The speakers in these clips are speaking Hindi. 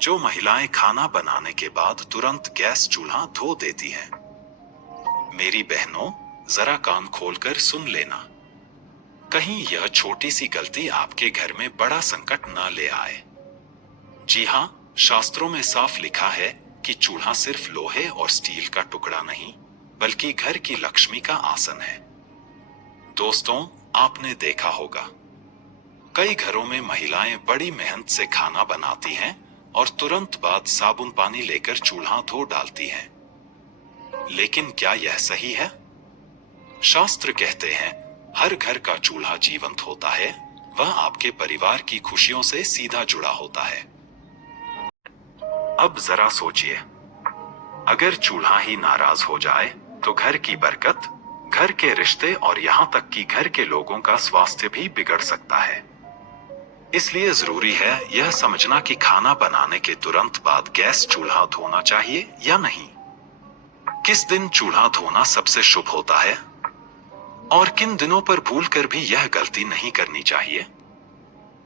जो महिलाएं खाना बनाने के बाद तुरंत गैस चूल्हा धो देती हैं। मेरी बहनों, जरा कान खोलकर सुन लेना। कहीं यह छोटी सी गलती आपके घर में बड़ा संकट न ले आए। जी हाँ, शास्त्रों में साफ लिखा है कि चूल्हा सिर्फ लोहे और स्टील का टुकड़ा नहीं, बल्कि घर की लक्ष्मी का आसन है। दोस्तों, आपने देखा होगा, कई घरों में महिलाएं बड़ी मेहनत से खाना बनाती हैं और तुरंत बाद साबुन पानी लेकर चूल्हा धो डालती हैं। लेकिन क्या यह सही है? शास्त्र कहते हैं, हर घर का चूल्हा जीवंत होता है, वह आपके परिवार की खुशियों से सीधा जुड़ा होता है। अब जरा सोचिए, अगर चूल्हा ही नाराज हो जाए तो घर की बरकत, घर के रिश्ते और यहाँ तक कि घर के लोगों का स्वास्थ्य भी बिगड़ सकता है। इसलिए जरूरी है यह समझना कि खाना बनाने के तुरंत बाद गैस चूल्हा धोना चाहिए या नहीं। किस दिन चूल्हा धोना सबसे शुभ होता है और किन दिनों पर भूलकर भी यह गलती नहीं करनी चाहिए।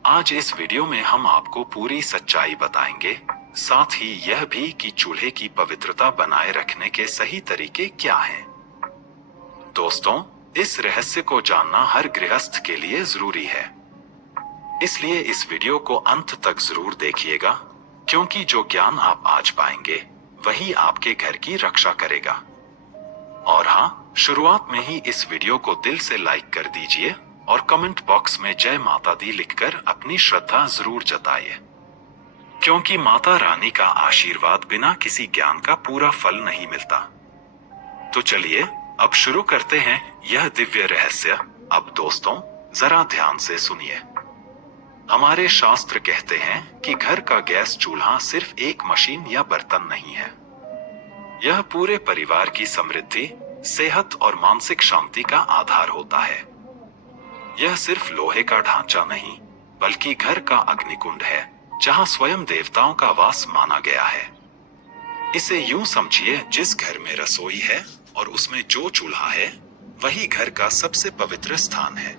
आज इस वीडियो में हम आपको पूरी सच्चाई बताएंगे, साथ ही यह भी कि चूल्हे की पवित्रता बनाए रखने के सही तरीके क्या हैं। दोस्तों, इस रहस्य को जानना हर गृहस्थ के लिए जरूरी है, इसलिए इस वीडियो को अंत तक जरूर देखिएगा, क्योंकि जो ज्ञान आप आज पाएंगे वही आपके घर की रक्षा करेगा। और हाँ, शुरुआत में ही इस वीडियो को दिल से लाइक कर दीजिए और कमेंट बॉक्स में जय माता दी लिखकर अपनी श्रद्धा जरूर जताइए, क्योंकि माता रानी का आशीर्वाद बिना किसी ज्ञान का पूरा फल नहीं मिलता। तो चलिए अब शुरू करते हैं यह दिव्य रहस्य। अब दोस्तों, जरा ध्यान से सुनिए। हमारे शास्त्र कहते हैं कि घर का गैस चूल्हा सिर्फ एक मशीन या बर्तन नहीं है, यह पूरे परिवार की समृद्धि, सेहत और मानसिक शांति का आधार होता है। यह सिर्फ लोहे का ढांचा नहीं, बल्कि घर का अग्निकुंड है, जहां स्वयं देवताओं का वास माना गया है। इसे यूं समझिए, जिस घर में रसोई है और उसमें जो चूल्हा है, वही घर का सबसे पवित्र स्थान है।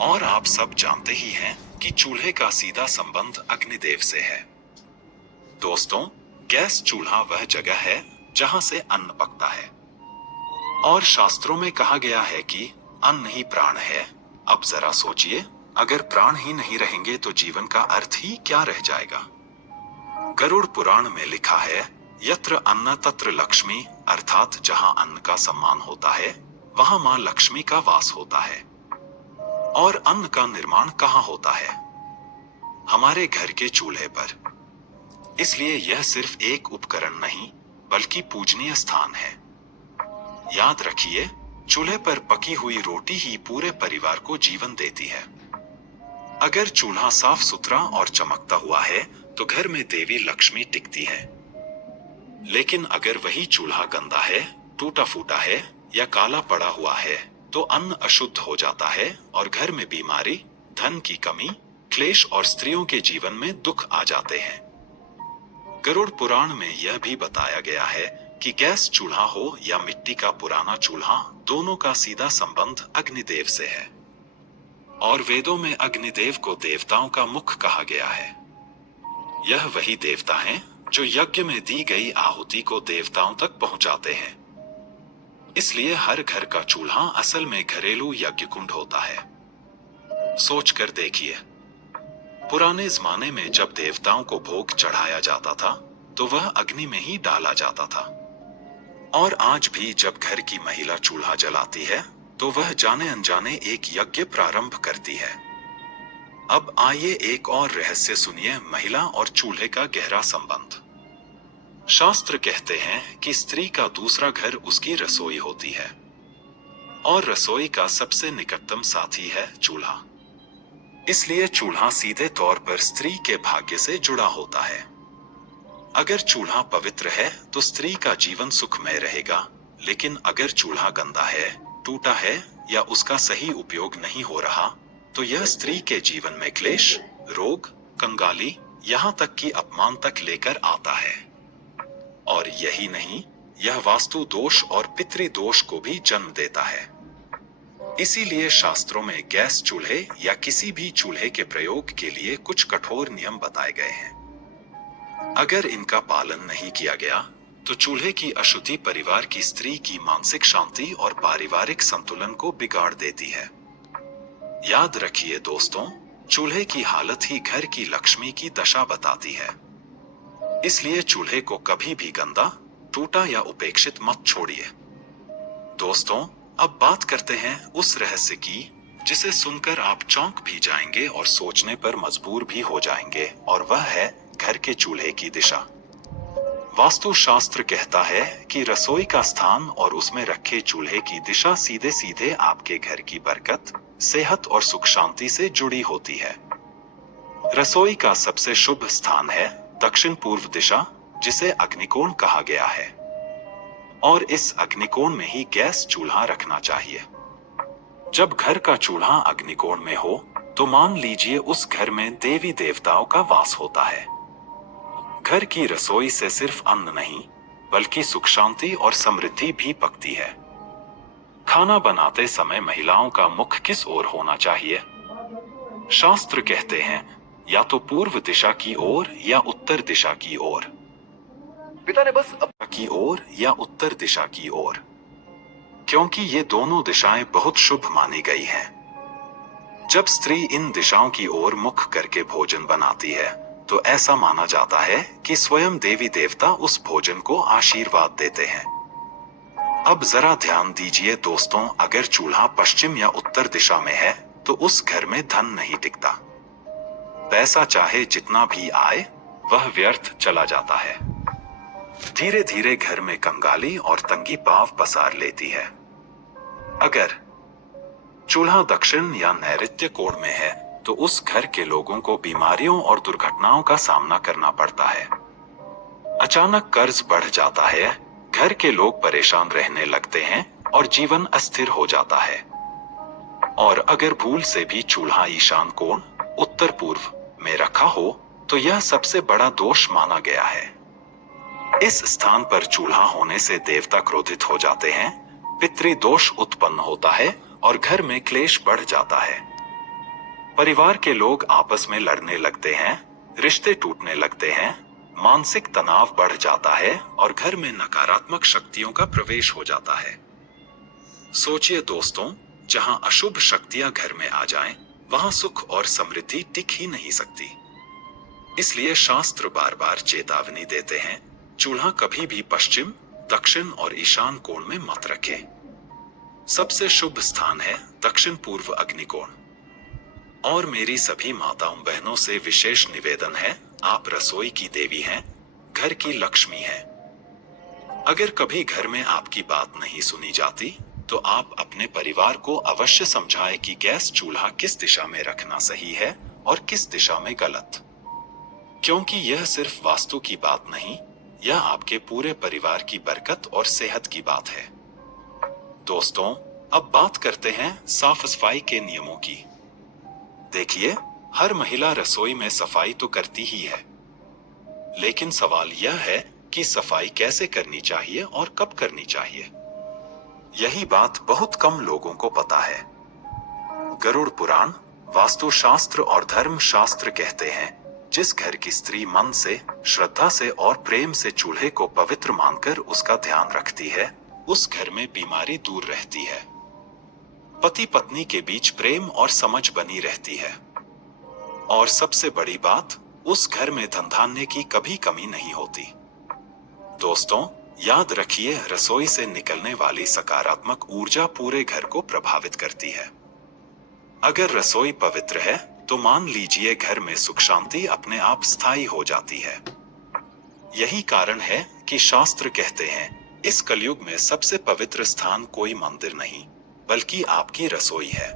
और आप सब जानते ही हैं कि चूल्हे का सीधा संबंध अग्निदेव से है। दोस्तों, गैस चूल्हा वह जगह है जहां से अन्न पकता है, और शास्त्रों में कहा गया है कि अन्न ही प्राण है। अब जरा सोचिए, अगर प्राण ही नहीं रहेंगे तो जीवन का अर्थ ही क्या रह जाएगा। गरुड़ पुराण में लिखा है, यत्र अन्न तत्र लक्ष्मी, अर्थात जहां अन्न का सम्मान होता है वहां मां लक्ष्मी का वास होता है। और अन्न का निर्माण कहाँ होता है? हमारे घर के चूल्हे पर। इसलिए यह सिर्फ एक उपकरण नहीं, बल्कि पूजनीय स्थान है। याद रखिए, चूल्हे पर पकी हुई रोटी ही पूरे परिवार को जीवन देती है। अगर चूल्हा साफ सुथरा और चमकता हुआ है तो घर में देवी लक्ष्मी टिकती है। लेकिन अगर वही चूल्हा गंदा है, टूटा फूटा है या काला पड़ा हुआ है, तो अन्न अशुद्ध हो जाता है और घर में बीमारी, धन की कमी, क्लेश और स्त्रियों के जीवन में दुख आ जाते हैं। गरुड़ पुराण में यह भी बताया गया है कि गैस चूल्हा हो या मिट्टी का पुराना चूल्हा, दोनों का सीधा संबंध अग्निदेव से है। और वेदों में अग्निदेव को देवताओं का मुख कहा गया है। यह वही देवता हैं जो यज्ञ में दी गई आहुति को देवताओं तक पहुंचाते हैं। इसलिए हर घर का चूल्हा असल में घरेलू यज्ञ कुंड होता है। सोच कर देखिए, पुराने जमाने में जब देवताओं को भोग चढ़ाया जाता था तो वह अग्नि में ही डाला जाता था। और आज भी जब घर की महिला चूल्हा जलाती है तो वह जाने अनजाने एक यज्ञ प्रारंभ करती है। अब आइए एक और रहस्य सुनिए, महिला और चूल्हे का गहरा संबंध। शास्त्र कहते हैं कि स्त्री का दूसरा घर उसकी रसोई होती है, और रसोई का सबसे निकटतम साथी है चूल्हा। इसलिए चूल्हा सीधे तौर पर स्त्री के भाग्य से जुड़ा होता है। अगर चूल्हा पवित्र है तो स्त्री का जीवन सुखमय रहेगा, लेकिन अगर चूल्हा गंदा है, टूटा है या उसका सही उपयोग नहीं हो रहा, तो यह स्त्री के जीवन में क्लेश, रोग, कंगाली, यहाँ तक कि अपमान तक लेकर आता है। और यही नहीं, यह वास्तु दोष और पितृ दोष को भी जन्म देता है। इसीलिए शास्त्रों में गैस चूल्हे या किसी भी चूल्हे के प्रयोग के लिए कुछ कठोर नियम बताए गए हैं। अगर इनका पालन नहीं किया गया तो चूल्हे की अशुद्धि परिवार की स्त्री की मानसिक शांति और पारिवारिक संतुलन को बिगाड़ देती है। याद रखिए दोस्तों, चूल्हे की हालत ही घर की लक्ष्मी की दशा बताती है। इसलिए चूल्हे को कभी भी गंदा, टूटा या उपेक्षित मत छोड़िए। दोस्तों, अब बात करते हैं उस रहस्य की जिसे सुनकर आप चौंक भी जाएंगे और सोचने पर मजबूर भी हो जाएंगे, और वह है घर के चूल्हे की दिशा। वास्तु शास्त्र कहता है कि रसोई का स्थान और उसमें रखे चूल्हे की दिशा सीधे सीधे आपके घर की बरकत, सेहत और सुख शांति से जुड़ी होती है। रसोई का सबसे शुभ स्थान है दक्षिण पूर्व दिशा, जिसे अग्निकोण कहा गया है, और इस अग्निकोण में ही गैस चूल्हा रखना चाहिए। जब घर का चूल्हा अग्निकोण में हो तो मान लीजिए उस घर में देवी देवताओं का वास होता है। घर की रसोई से सिर्फ अन्न नहीं बल्कि सुख शांति और समृद्धि भी पकती है। खाना बनाते समय महिलाओं का मुख किस ओर होना चाहिए? शास्त्र कहते हैं या तो पूर्व दिशा की ओर या उत्तर दिशा की ओर। पिता ने बस की ओर या उत्तर दिशा की ओर, क्योंकि ये दोनों दिशाएं बहुत शुभ मानी गई हैं। जब स्त्री इन दिशाओं की ओर मुख करके भोजन बनाती है तो ऐसा माना जाता है कि स्वयं देवी देवता उस भोजन को आशीर्वाद देते हैं। अब जरा ध्यान दीजिए दोस्तों, अगर चूल्हा पश्चिम या उत्तर दिशा में है तो उस घर में धन नहीं टिकता। पैसा चाहे जितना भी आए वह व्यर्थ चला जाता है। धीरे धीरे घर में कंगाली और तंगी पांव पसार लेती है। अगर चूल्हा दक्षिण या नैऋत्य कोण में है तो उस घर के लोगों को बीमारियों और दुर्घटनाओं का सामना करना पड़ता है। अचानक कर्ज बढ़ जाता है, घर के लोग परेशान रहने लगते हैं और जीवन अस्थिर हो जाता है। और अगर भूल से भी चूल्हा ईशान कोण उत्तर पूर्व में रखा हो तो यह सबसे बड़ा दोष माना गया है। इस स्थान पर चूल्हा होने से देवता क्रोधित हो जाते हैं, पितृ दोष उत्पन्न होता है और घर में क्लेश बढ़ जाता है। परिवार के लोग आपस में लड़ने लगते हैं, रिश्ते टूटने लगते हैं, मानसिक तनाव बढ़ जाता है और घर में नकारात्मक शक्तियों का प्रवेश हो जाता है। सोचिए दोस्तों, जहां अशुभ शक्तियां घर में आ जाएं, वहां सुख और समृद्धि टिक ही नहीं सकती। इसलिए शास्त्र बार बार चेतावनी देते हैं, चूल्हा कभी भी पश्चिम, दक्षिण और ईशान कोण में मत रखें। सबसे शुभ स्थान है दक्षिण पूर्व अग्निकोण। और मेरी सभी माताओं बहनों से विशेष निवेदन है, आप रसोई की देवी हैं, घर की लक्ष्मी हैं। अगर कभी घर में आपकी बात नहीं सुनी जाती तो आप अपने परिवार को अवश्य समझाएं कि गैस चूल्हा किस दिशा में रखना सही है और किस दिशा में गलत, क्योंकि यह सिर्फ वास्तु की बात नहीं, यह आपके पूरे परिवार की बरकत और सेहत की बात है। दोस्तों, अब बात करते हैं साफ सफाई के नियमों की। देखिए, हर महिला रसोई में सफाई तो करती ही है, लेकिन सवाल यह है कि सफाई कैसे करनी चाहिए और कब करनी चाहिए। यही बात बहुत कम लोगों को पता है। गरुड़ पुराण, वास्तु शास्त्र और धर्म शास्त्र कहते हैं, जिस घर की स्त्री मन से, श्रद्धा से और प्रेम से चूल्हे को पवित्र मानकर उसका ध्यान रखती है, उस घर में बीमारी दूर रहती है। पति पत्नी के बीच प्रेम और समझ बनी रहती है। और सबसे बड़ी बात, उस घर में धन धान्य की कभी कमी नहीं होती। दोस्तों, याद रखिए, रसोई से निकलने वाली सकारात्मक ऊर्जा पूरे घर को प्रभावित करती है। अगर रसोई पवित्र है तो मान लीजिए घर में सुख शांति अपने आप स्थायी हो जाती है। यही कारण है कि शास्त्र कहते हैं, इस कलयुग में सबसे पवित्र स्थान कोई मंदिर नहीं बल्कि आपकी रसोई है।